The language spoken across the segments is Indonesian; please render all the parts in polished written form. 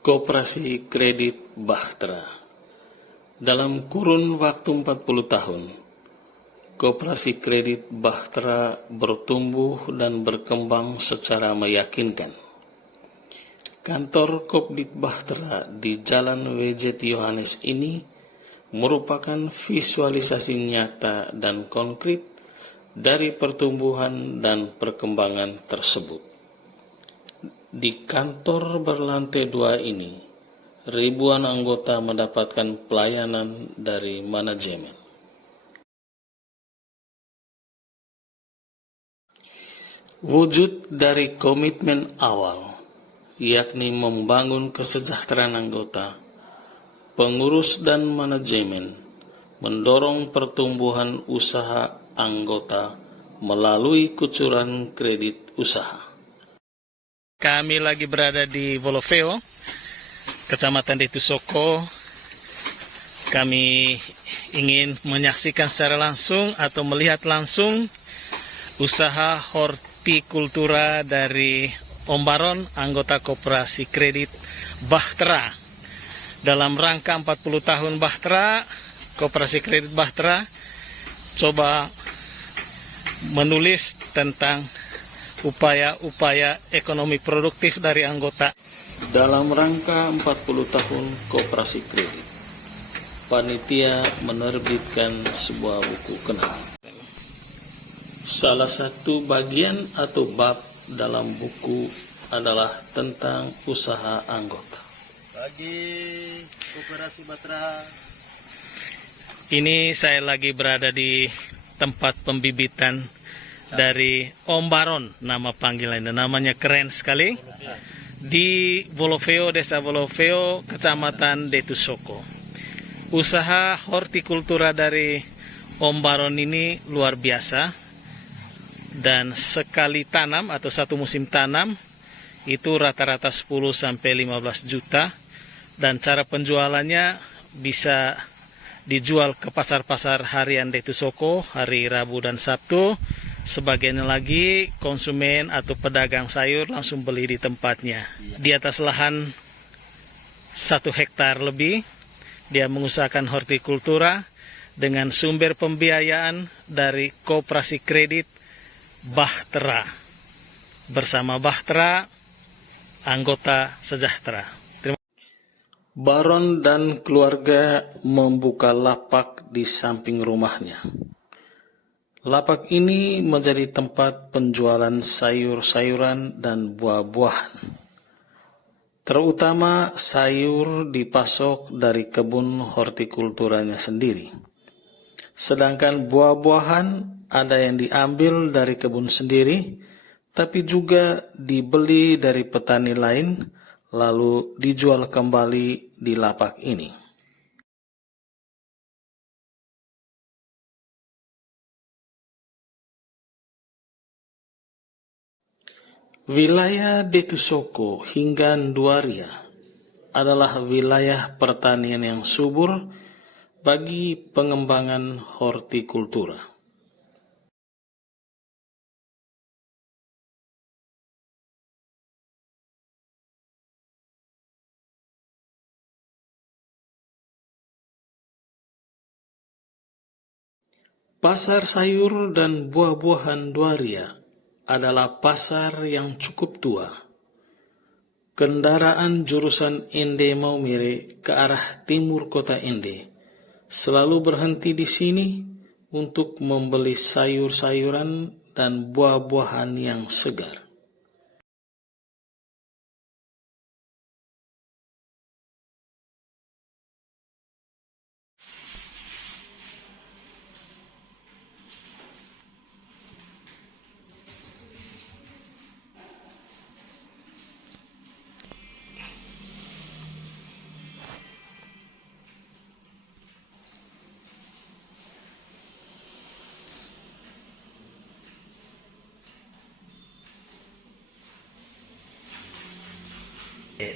Koperasi Kredit Bahtera. Dalam kurun waktu 40 tahun, Koperasi Kredit Bahtera bertumbuh dan berkembang secara meyakinkan. Kantor Kopdit Bahtera di Jalan W.J. Yohanes ini merupakan visualisasi nyata dan konkret dari pertumbuhan dan perkembangan tersebut. Di kantor berlantai 2 ini, ribuan anggota mendapatkan pelayanan dari manajemen. Wujud dari komitmen awal, yakni membangun kesejahteraan anggota, pengurus dan manajemen, mendorong pertumbuhan usaha anggota melalui kucuran kredit usaha. Kami lagi berada di Wolofeo, Kecamatan Detusoko. Kami ingin menyaksikan secara langsung atau melihat langsung usaha hortikultura dari Om Baron, anggota Koperasi Kredit Bahtera. Dalam rangka 40 tahun Bahtera, Koperasi Kredit Bahtera coba menulis tentang upaya-upaya ekonomi produktif dari anggota. Dalam rangka 40 tahun Koperasi Kredit, panitia menerbitkan sebuah buku kenal. Salah satu bagian atau bab dalam buku adalah tentang usaha anggota. Bagi Koperasi Bahtera. Ini saya lagi berada di tempat pembibitan dari Om Baron, nama panggilannya, namanya keren sekali, di Wolofeo, Desa Wolofeo, Kecamatan Detusoko. Usaha hortikultura dari Om Baron ini luar biasa, dan sekali tanam atau satu musim tanam itu rata-rata 10-15 juta, dan cara penjualannya bisa dijual ke pasar-pasar harian Detusoko hari Rabu dan Sabtu. Sebagian lagi konsumen atau pedagang sayur langsung beli di tempatnya. Di atas lahan 1 hektar lebih, dia mengusahakan hortikultura dengan sumber pembiayaan dari Koperasi Kredit Bahtera. Bersama Bahtera, anggota sejahtera. Baron dan keluarga membuka lapak di samping rumahnya. Lapak ini menjadi tempat penjualan sayur-sayuran dan buah-buahan. Terutama sayur dipasok dari kebun hortikulturanya sendiri. Sedangkan buah-buahan ada yang diambil dari kebun sendiri, tapi juga dibeli dari petani lain, lalu dijual kembali di lapak ini. Wilayah Detusoko hingga Nduaria adalah wilayah pertanian yang subur bagi pengembangan hortikultura. Pasar sayur dan buah-buahan Nduaria adalah pasar yang cukup tua. Kendaraan jurusan Ende Maumere ke arah timur kota Ende selalu berhenti di sini untuk membeli sayur-sayuran dan buah-buahan yang segar.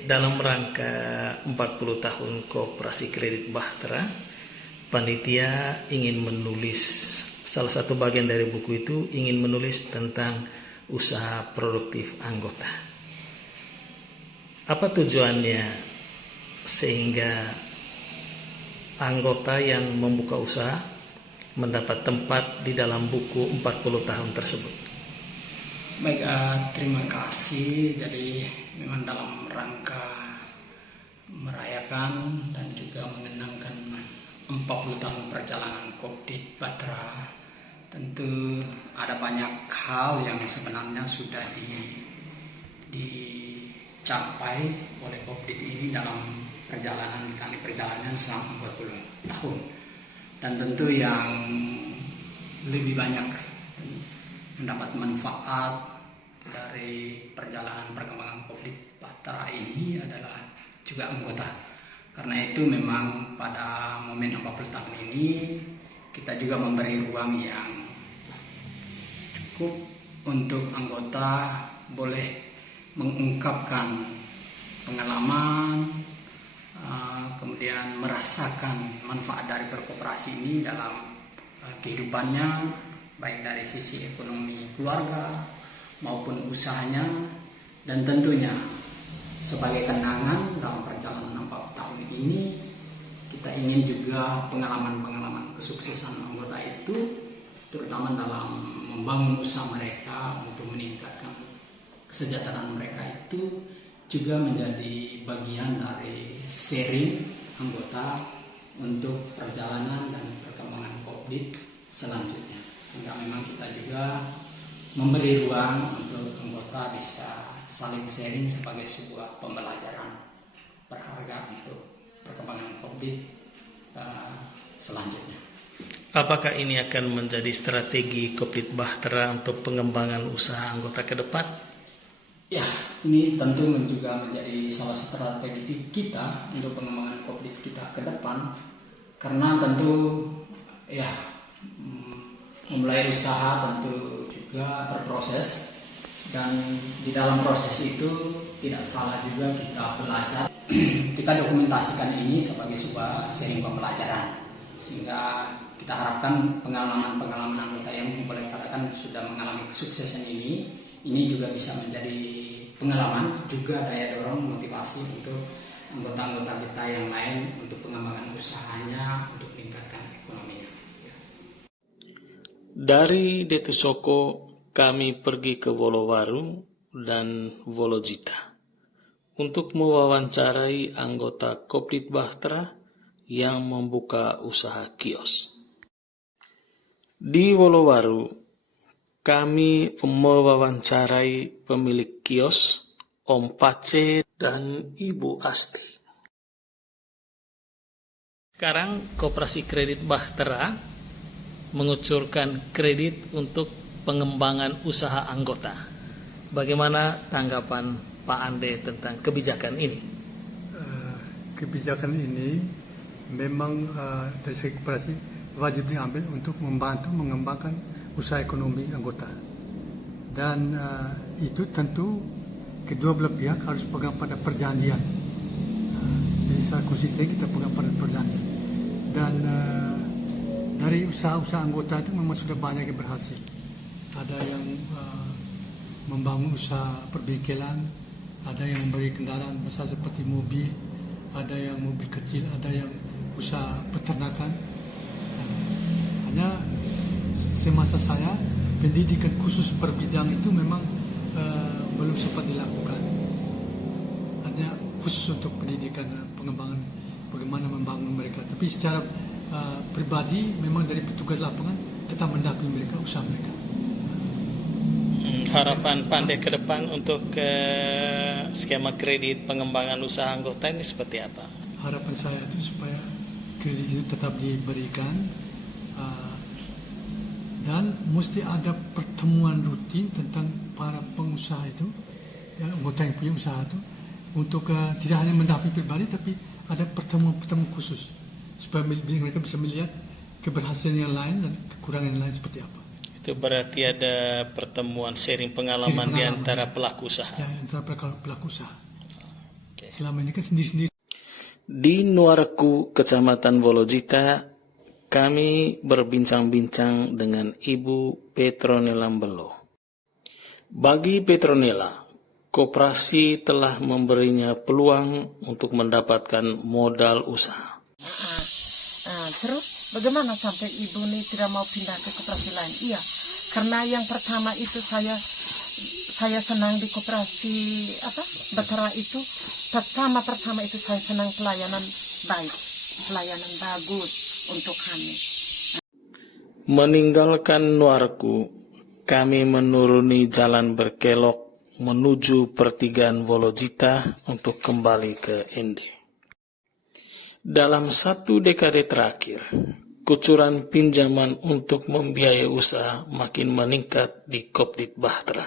Dalam rangka 40 tahun Koperasi Kredit Bahtera, panitia ingin menulis, salah satu bagian dari buku itu ingin menulis tentang usaha produktif anggota. Apa tujuannya sehingga anggota yang membuka usaha mendapat tempat di dalam buku 40 tahun tersebut? Baik, terima kasih. Jadi memang dalam rangka merayakan dan juga mengenangkan 40 tahun perjalanan Kopdit Batra, tentu ada banyak hal yang sebenarnya sudah dicapai oleh Kopdit ini dalam perjalanan selama 40 tahun. Dan tentu yang lebih banyak mendapat manfaat dari perjalanan perkembangan Kopdit Batra ini adalah juga anggota. Karena itu memang pada momen 40 tahun ini kita juga memberi ruang yang cukup untuk anggota boleh mengungkapkan pengalaman, kemudian merasakan manfaat dari berkoperasi ini dalam kehidupannya, baik dari sisi ekonomi keluarga maupun usahanya. Dan tentunya sebagai kenangan dalam perjalanan 40 tahun ini, kita ingin juga pengalaman-pengalaman kesuksesan anggota itu, terutama dalam membangun usaha mereka untuk meningkatkan kesejahteraan mereka, itu juga menjadi bagian dari sharing anggota untuk perjalanan dan perkembangan Kopdit selanjutnya. Sehingga memang kita juga memberi ruang untuk anggota bisa saling sharing sebagai sebuah pembelajaran berharga untuk perkembangan Kopdit selanjutnya. Apakah ini akan menjadi strategi Kopdit Batra untuk pengembangan usaha anggota ke depan? Ya, ini tentu juga menjadi salah satu strategi kita untuk pengembangan Kopdit kita ke depan. Karena tentu ya memulai usaha tentu juga berproses, dan di dalam proses itu tidak salah juga kita belajar. Kita dokumentasikan ini sebagai sebuah sharing pembelajaran, sehingga kita harapkan pengalaman-pengalaman anggota yang boleh katakan sudah mengalami kesuksesan ini juga bisa menjadi pengalaman, juga daya dorong, motivasi untuk anggota-anggota kita yang lain untuk pengembangan usahanya, untuk meningkatkan ekonominya. Dari Detusoko kami pergi ke Wolowaru dan Wolojita untuk mewawancarai anggota Kopdit Batra yang membuka usaha kios. Di Wolowaru, kami mewawancarai pemilik kios, Om Pace dan Ibu Asti. Sekarang Koperasi Kredit Bahtera mengucurkan kredit untuk pengembangan usaha anggota. Bagaimana tanggapan Pak Ande tentang kebijakan ini? Kebijakan ini memang dari segi koperasi wajib diambil untuk membantu mengembangkan usaha ekonomi anggota. Dan itu tentu kedua belah pihak harus pegang pada perjanjian. Jadi secara konsisten kita pegang pada perjanjian. Dan dari usaha-usaha anggota itu memang sudah banyak yang berhasil. Ada yang membangun usaha perbengkelan, ada yang memberi kendaraan besar seperti mobil, ada yang mobil kecil, ada yang usaha peternakan. Hanya semasa saya, pendidikan khusus per bidang itu memang belum sempat dilakukan. Hanya khusus untuk pendidikan pengembangan bagaimana membangun mereka. Tapi secara pribadi memang dari petugas lapangan tetap mendampingi mereka, usaha mereka. Harapan Pandai ke depan untuk skema kredit pengembangan usaha anggota ini seperti apa? Harapan saya itu supaya kredit itu tetap diberikan, dan mesti ada pertemuan rutin tentang para pengusaha itu, ya, anggota yang punya usaha itu, untuk tidak hanya mendampingi pribadi, tapi ada pertemuan-pertemuan khusus supaya mereka bisa melihat keberhasilan yang lain dan kekurangan yang lain seperti apa. Itu berarti ada pertemuan sharing pengalaman di antara pelaku usaha. Ya, antara pelaku usaha. Okay. Selama ini kan sendiri-sendiri. Di Nuaraku, Kecamatan Wolojita, kami berbincang-bincang dengan Ibu Petronella Mbelo. Bagi Petronella, koperasi telah memberinya peluang untuk mendapatkan modal usaha. Terus bagaimana sampai ibu ini tidak mau pindah ke koperasi lain? Iya, karena yang pertama itu saya senang di koperasi Batara itu. Pertama itu saya senang pelayanan baik, pelayanan bagus untuk kami. Meninggalkan Nuarku, kami menuruni jalan berkelok menuju pertigaan Wolojita untuk kembali ke Ende. Dalam 1 dekade terakhir, kucuran pinjaman untuk membiayai usaha makin meningkat di Kopdit Bahtera.